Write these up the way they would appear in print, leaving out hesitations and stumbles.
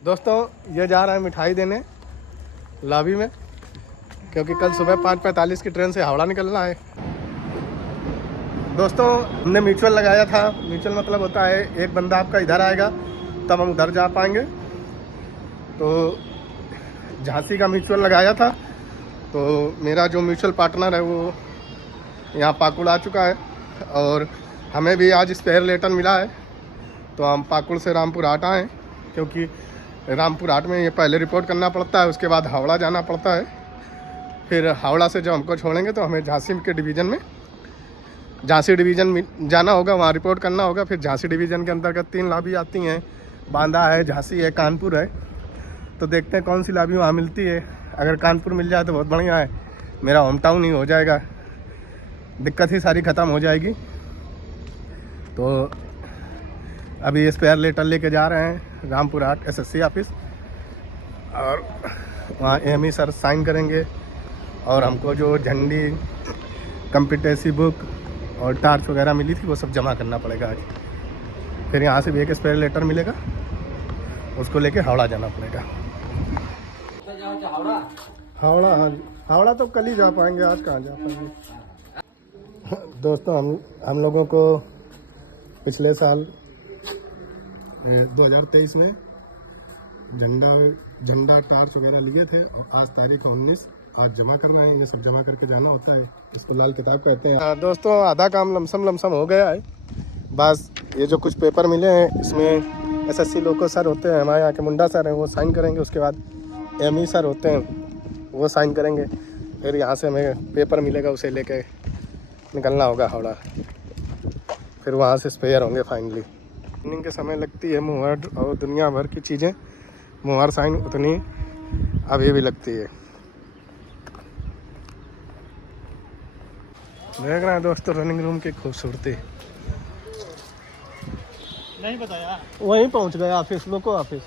दोस्तों ये जा रहा है मिठाई देने लॉबी में, क्योंकि कल सुबह 5:45 की ट्रेन से हावड़ा निकलना है। दोस्तों हमने म्यूचुअल लगाया था। म्यूचुअल मतलब होता है एक बंदा आपका इधर आएगा तब हम उधर जा पाएंगे। तो झांसी का म्यूचुअल लगाया था। तो मेरा जो म्यूचुअल पार्टनर है वो यहाँ पाकुड़ आ चुका है और हमें भी आज स्पेयर लेटर मिला है। तो हम पाकुड़ से रामपुर हाट आए, क्योंकि रामपुर हाट में ये पहले रिपोर्ट करना पड़ता है, उसके बाद हावड़ा जाना पड़ता है। फिर हावड़ा से जब हमको छोड़ेंगे तो हमें झांसी के डिवीज़न में, झांसी डिवीज़न में जाना होगा, वहाँ रिपोर्ट करना होगा। फिर झांसी डिवीज़न के अंतर्गत 3 लॉबी आती हैं, बांदा है, झांसी है, कानपुर है। तो देखते हैं कौन सी लॉबी वहाँ मिलती है। अगर कानपुर मिल जाए तो बहुत बढ़िया है, मेरा होम टाउन ही हो जाएगा, दिक्कत ही सारी ख़त्म हो जाएगी। तो अभी स्पेयर लेटर लेके जा रहे हैं रामपुर हाट SSC ऑफिस, और वहाँ AME सर साइन करेंगे और हमको जो झंडी, कम्पिटेंसी बुक और टार्च वगैरह मिली थी वो सब जमा करना पड़ेगा आज। फिर यहाँ से भी एक स्पेयर लेटर मिलेगा, उसको लेके हावड़ा जाना पड़ेगा। हावड़ा, हाँ हावड़ा तो कल ही जा पाएंगे, आज कहाँ जा पाएंगे। दोस्तों हम लोगों को पिछले साल 2023 में झंडा टार्च वगैरह लिए थे और आज तारीख 19, आज जमा कर रहे हैं। ये सब जमा करके जाना होता है, इसको लाल किताब कहते हैं। दोस्तों आधा काम लमसम हो गया है। बस ये जो कुछ पेपर मिले हैं इसमें SSC लोको सर होते हैं, हमारे यहाँ के मुंडा सर हैं, वो साइन करेंगे। उसके बाद AME सर होते हैं, वो साइन करेंगे। फिर यहाँ से हमें पेपर मिलेगा, उसे लेके निकलना होगा हावड़ा। फिर वहाँ से स्पेयर होंगे फाइनली। साइनिंग के समय लगती है मुहर और दुनिया भर की चीज़ें, मुहर साइन उतनी अभी भी लगती है। देख रहे हैं दोस्तों रनिंग रूम की खूबसूरती। नहीं बताया, वहीं पहुंच गए ऑफिस, लोको ऑफिस।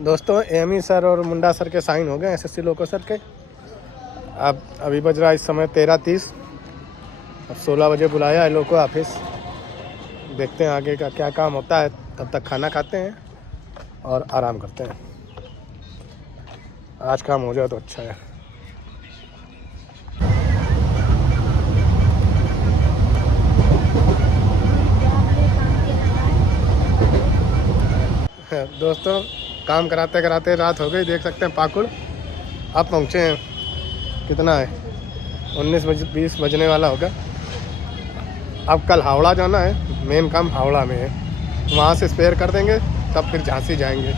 दोस्तों AME सर और मुंडा सर के साइन हो गए, SSC लोको सर के। अब अभी बज रहा है इस समय 13:30। अब 16 बजे बुलाया है लोको ऑफिस, देखते हैं आगे का क्या काम होता है। तब तक खाना खाते हैं और आराम करते हैं। आज काम हो जाए तो अच्छा है। दोस्तों काम कराते कराते रात हो गई, देख सकते हैं पाकुड़ अब पहुँचे हैं। कितना है, 19:20 बजने वाला होगा। अब कल हावड़ा जाना है, मेन काम हावड़ा में है, वहाँ से स्पेयर कर देंगे, तब फिर झांसी जाएंगे।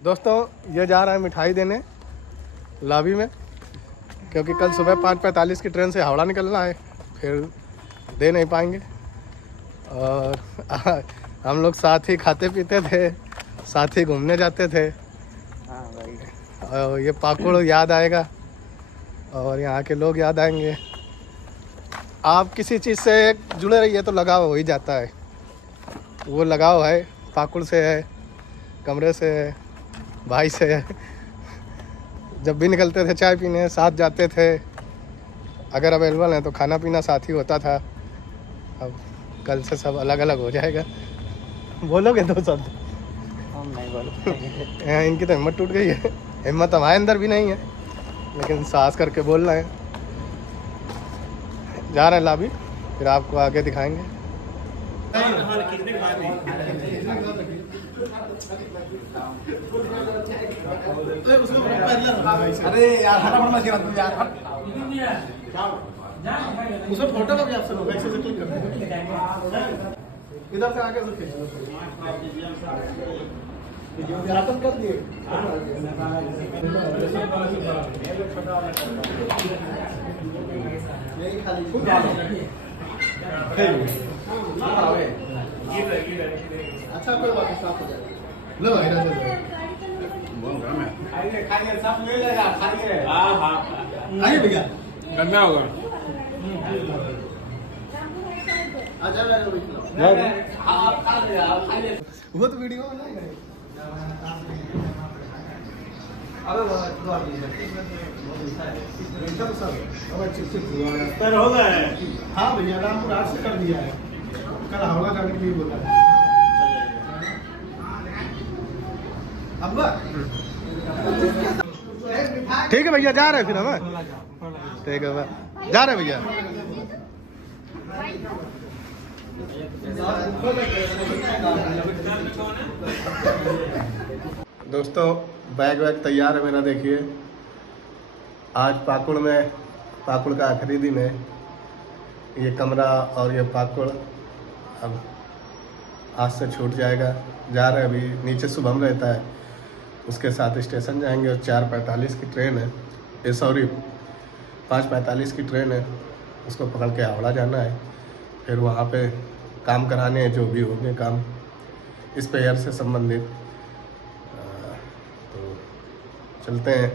दोस्तों ये जा रहा है मिठाई देने लॉबी में, क्योंकि कल सुबह 5:45 की ट्रेन से हावड़ा निकलना है, फिर दे नहीं पाएंगे। और हम लोग साथ ही खाते पीते थे, साथ ही घूमने जाते थे। हाँ भाई, और ये पाकुड़ याद आएगा और यहाँ के लोग याद आएंगे। आप किसी चीज़ से जुड़े रहिए तो लगाव हो ही जाता है। वो लगाव है, पाकुड़ से है, कमरे से है, भाई से है। जब भी निकलते थे चाय पीने साथ जाते थे, अगर अवेलेबल है तो खाना पीना साथ ही होता था। अब कल से सब अलग अलग हो जाएगा। बोलोगे दो शब्द? हम नहीं बोलते। इनकी तो हिम्मत टूट गई है। हिम्मत हमारे अंदर भी नहीं है, लेकिन साहस करके बोल रहे हैं। जा रहे हैं लॉबी, फिर आपको आगे दिखाएंगे। अरे यार हटा मत गिरा तुम यार, उसमें फोटो का भी ऑप्शन होगा, ऐसे से क्लिक करते इधर से आगे से खींच लो, कर दिए। अच्छा कोई बात नहीं, साफ हो जाएगा। लो इधर से खाइए, सब ले लेगा, खाइए। हाँ आइए भैया, गंदा होगा। वो तो वीडियो बनाएगा। पर हो गया है। हाँ भैया रामपुर आज से कर दिया है, कल हावड़ा जाने के लिए बोला है। अब्बा ठीक है भैया, जा रहे हैं फिर हम। ठीक है भाई, जा रहे हैं भैया। दोस्तों बैग वैग तैयार है मेरा, देखिए। आज पाकुड़ का आखिरी दिन है। ये कमरा और ये पाकुड़ अब आज से छूट जाएगा। जा रहे हैं अभी, नीचे शुभम रहता है, उसके साथ स्टेशन जाएंगे और 4:45 की ट्रेन है, सॉरी 5:45 की ट्रेन है, उसको पकड़ के हावड़ा जाना है। फिर वहाँ पे काम कराने हैं, जो भी होंगे काम इस पेयर से संबंधित। तो चलते हैं।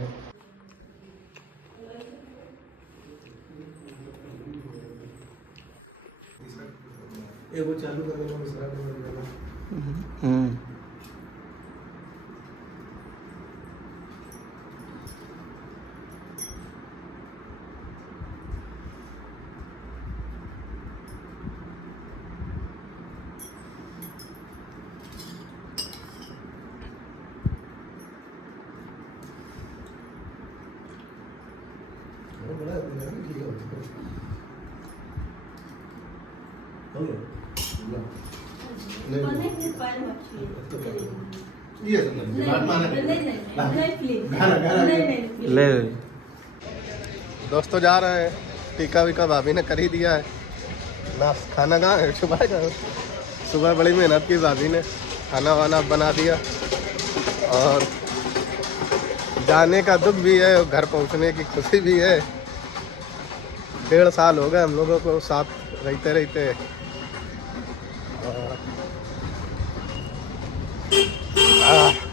वो चालू करने में दूसरा ले दोस्तों जा रहे हैं। टीका वीका भाभी ने कर ही दिया है। खाना कहाँ है? सुबह बड़ी मेहनत की भाभी ने, खाना वाना बना दिया। और जाने का दुख भी है और घर पहुंचने की खुशी भी है। 1.5 साल हो गए हम लोगों को साथ रहते रहते।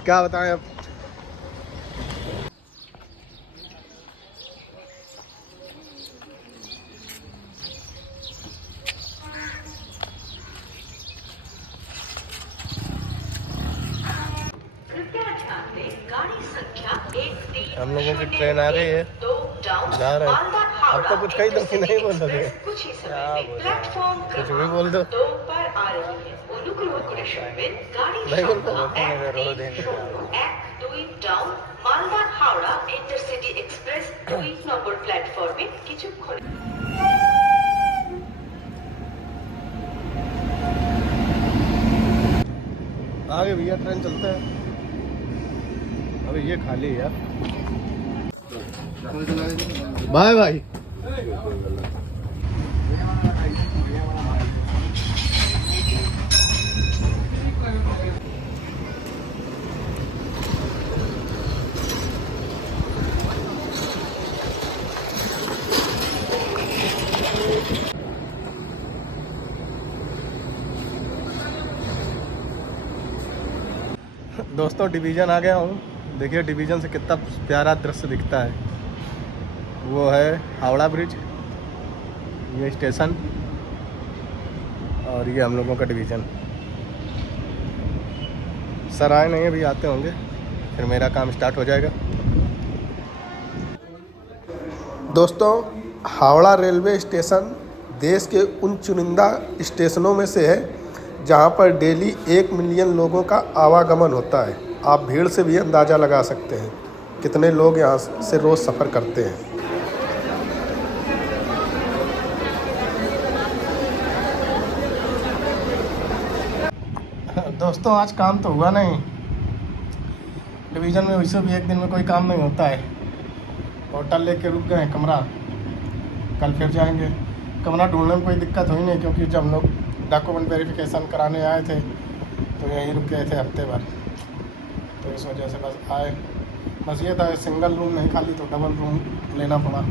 क्या बताएं अब। हम लोगों की ट्रेन आ गई है, जा रहे हैं। अब तो कुछ कही दो कि नहीं बोल दोगे? कुछ भी बोल दो। नहीं बोल पाओगे। মালদা হাওড়া ইন্টারসিটি এক্সপ্রেস 2 নম্বর প্ল্যাটফর্মে কিছুক্ষণ आगे भैया ट्रेन चलते हैं। अभी ये खाली है यार। Bye bye. दोस्तों डिवीज़न आ गया हूँ। देखिए डिवीज़न से कितना प्यारा दृश्य दिखता है। वो है हावड़ा ब्रिज, ये स्टेशन, और ये हम लोगों का डिवीज़न। सर आए नहीं, अभी आते होंगे, फिर मेरा काम स्टार्ट हो जाएगा। दोस्तों हावड़ा रेलवे स्टेशन देश के उन चुनिंदा स्टेशनों में से है जहां पर डेली 1 मिलियन लोगों का आवागमन होता है। आप भीड़ से भी अंदाज़ा लगा सकते हैं कितने लोग यहां से रोज़ सफ़र करते हैं। दोस्तों आज काम तो हुआ नहीं डिवीज़न में, वैसे भी एक दिन में कोई काम नहीं होता है। होटल लेके रुक गए, कमरा, कल फिर जाएंगे। कमरा ढूंढने में कोई दिक्कत हुई नहीं, क्योंकि जब हम लोग डॉक्यूमेंट वेरिफिकेशन कराने आए थे तो यहीं रुक गए थे हफ्ते भर, तो इस वजह से बस आए। बस ये था सिंगल रूम नहीं खाली, तो डबल रूम लेना पड़ा।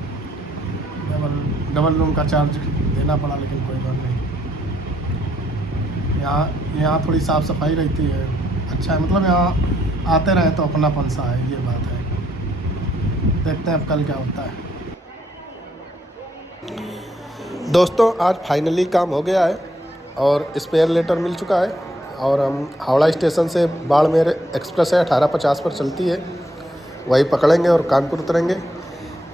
डबल रूम का चार्ज देना पड़ा, लेकिन कोई बात नहीं। यहाँ थोड़ी साफ़ सफाई रहती है, अच्छा है। मतलब यहाँ आते रहे तो अपनापन सा है, ये बात है। देखते हैं अब कल क्या होता है। दोस्तों आज फाइनली काम हो गया है और स्पेयर लेटर मिल चुका है, और हम हावड़ा स्टेशन से बाड़मेर एक्सप्रेस है 1850 पर चलती है। वही पकड़ेंगे और कानपुर उतरेंगे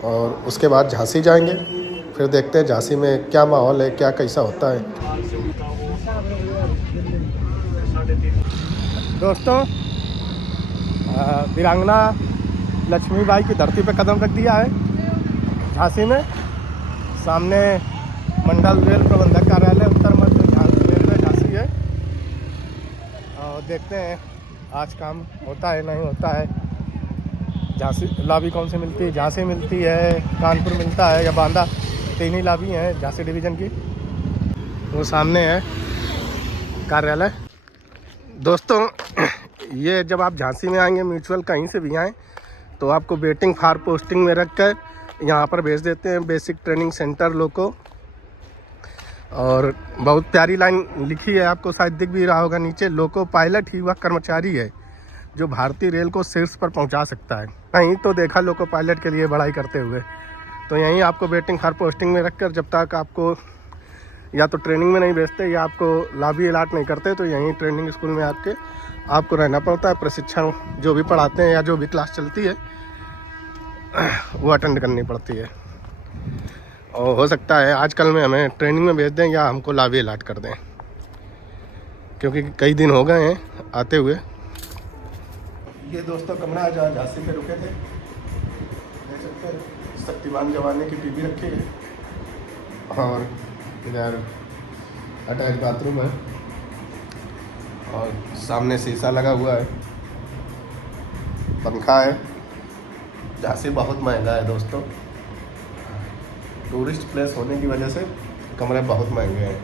और उसके बाद झांसी जाएंगे। फिर देखते हैं झांसी में क्या माहौल है, क्या कैसा होता है। दोस्तों, वीरांगना लक्ष्मीबाई की धरती पर कदम रख दिया है झांसी में। सामने मंडल रेल प्रबंधक कार्यालय उत्तर मध्य रेलवे झांसी है। और देखते हैं आज काम होता है नहीं होता है। झांसी लॉबी कौन सी मिलती है? झांसी मिलती है, कानपुर मिलता है या बांदा, 3 ही लॉबी हैं झांसी डिवीज़न की। वो सामने है कार्यालय। दोस्तों, ये जब आप झांसी में आएंगे, म्यूचुअल कहीं से भी आएँ, तो आपको वेटिंग फॉर पोस्टिंग में रख कर यहाँ पर भेज देते हैं बेसिक ट्रेनिंग सेंटर लोको। और बहुत प्यारी लाइन लिखी है, आपको शायद दिख भी रहा होगा नीचे, लोको पायलट ही वह कर्मचारी है जो भारतीय रेल को शीर्ष पर पहुंचा सकता है। कहीं तो देखा लोको पायलट के लिए बड़ाई करते हुए। तो यहीं आपको वेटिंग फॉर पोस्टिंग में रखकर, जब तक आपको या तो ट्रेनिंग में नहीं भेजते या आपको लॉबी अलाट नहीं करते, तो यहीं ट्रेनिंग स्कूल में आपको रहना पड़ता है। प्रशिक्षण जो भी पढ़ाते हैं या जो भी क्लास चलती है वो अटेंड करनी पड़ती है। और हो सकता है आजकल में हमें ट्रेनिंग में भेज दें या हमको लॉबी अलाट कर दें, क्योंकि कई दिन हो गए हैं आते हुए। ये दोस्तों कमरा है जहाँ झांसी पे रुके थे, देख सकते हैं। शक्तिमान जवानी की टीवी रखी है और इधर अटैच बाथरूम है और सामने शीशा लगा हुआ है, पंखा है। झांसी बहुत महंगा है दोस्तों, टूरिस्ट प्लेस होने की वजह से कमरे बहुत महंगे हैं।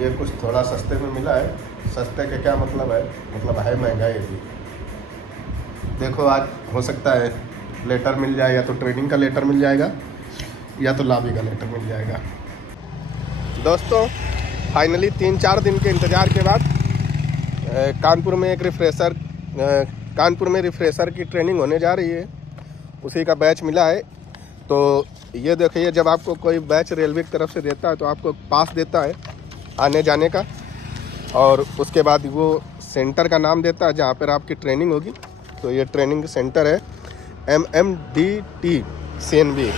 ये कुछ थोड़ा सस्ते में मिला है। सस्ते के क्या मतलब है? मतलब है महंगा ये भी। देखो, आज हो सकता है लेटर मिल जाए, या तो ट्रेनिंग का लेटर मिल जाएगा या तो लॉबी का लेटर मिल जाएगा। दोस्तों, फाइनली 3-4 दिन के इंतज़ार के बाद कानपुर में रिफ्रेशर की ट्रेनिंग होने जा रही है। उसी का बैच मिला है। तो ये देखिए, जब आपको कोई बैच रेलवे की तरफ से देता है तो आपको पास देता है आने जाने का, और उसके बाद वो सेंटर का नाम देता है जहाँ पर आपकी ट्रेनिंग होगी। तो ये ट्रेनिंग सेंटर है MMDT CNB।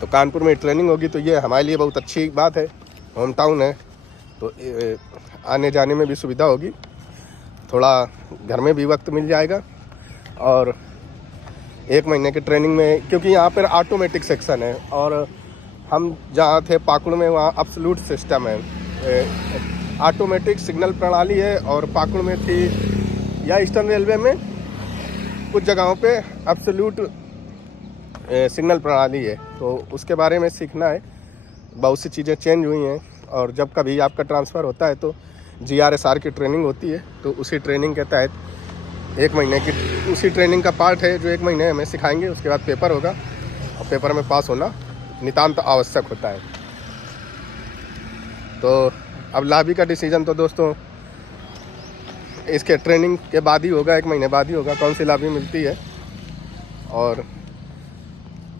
तो कानपुर में ट्रेनिंग होगी, तो ये हमारे लिए बहुत अच्छी बात है। होम टाउन है तो आने जाने में भी सुविधा होगी, थोड़ा घर में भी वक्त मिल जाएगा। और 1 महीने की ट्रेनिंग में, क्योंकि यहाँ पर ऑटोमेटिक सेक्शन है और हम जहाँ थे पाकुड़ में, वहाँ एब्सोल्यूट सिस्टम है, ऑटोमेटिक सिग्नल प्रणाली है। और पाकुड़ में थी या ईस्टर्न रेलवे में कुछ जगहों पे एब्सोल्यूट सिग्नल प्रणाली है। तो उसके बारे में सीखना है। बहुत सी चीज़ें चेंज हुई हैं, और जब कभी आपका ट्रांसफ़र होता है तो GRSR की ट्रेनिंग होती है। तो उसी ट्रेनिंग के तहत 1 महीने की उसी ट्रेनिंग का पार्ट है जो 1 महीने हमें सिखाएंगे। उसके बाद पेपर होगा और पेपर में पास होना नितांत आवश्यक होता है। तो अब लॉबी का डिसीजन तो दोस्तों इसके ट्रेनिंग के बाद ही होगा, 1 महीने बाद ही होगा, कौन सी लॉबी मिलती है। और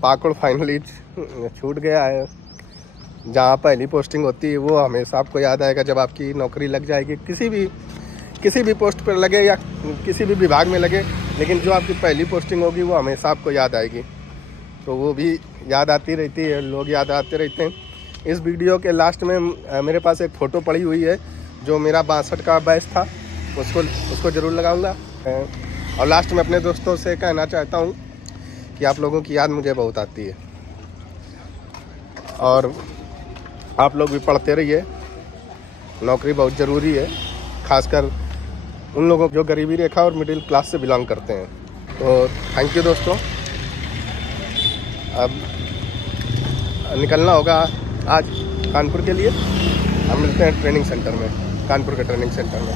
पाकुड़ फाइनली छूट गया है। जहाँ पहली पोस्टिंग होती है वो हमेशा आपको याद आएगा जब आपकी नौकरी लग जाएगी, किसी भी पोस्ट पर लगे या किसी भी विभाग में लगे, लेकिन जो आपकी पहली पोस्टिंग होगी वो हमेशा आपको याद आएगी। तो वो भी याद आती रहती है, लोग याद आते रहते हैं। इस वीडियो के लास्ट में मेरे पास एक फ़ोटो पड़ी हुई है जो मेरा 62 का बैच था, उसको ज़रूर लगाऊंगा। और लास्ट में अपने दोस्तों से कहना चाहता हूँ कि आप लोगों की याद मुझे बहुत आती है, और आप लोग भी पढ़ते रहिए। नौकरी बहुत ज़रूरी है, खासकर उन लोगों जो गरीबी रेखा और मिडिल क्लास से बिलोंग करते हैं। तो थैंक यू दोस्तों। अब निकलना होगा आज कानपुर के लिए। हम मिलते हैं ट्रेनिंग सेंटर में, कानपुर के ट्रेनिंग सेंटर में।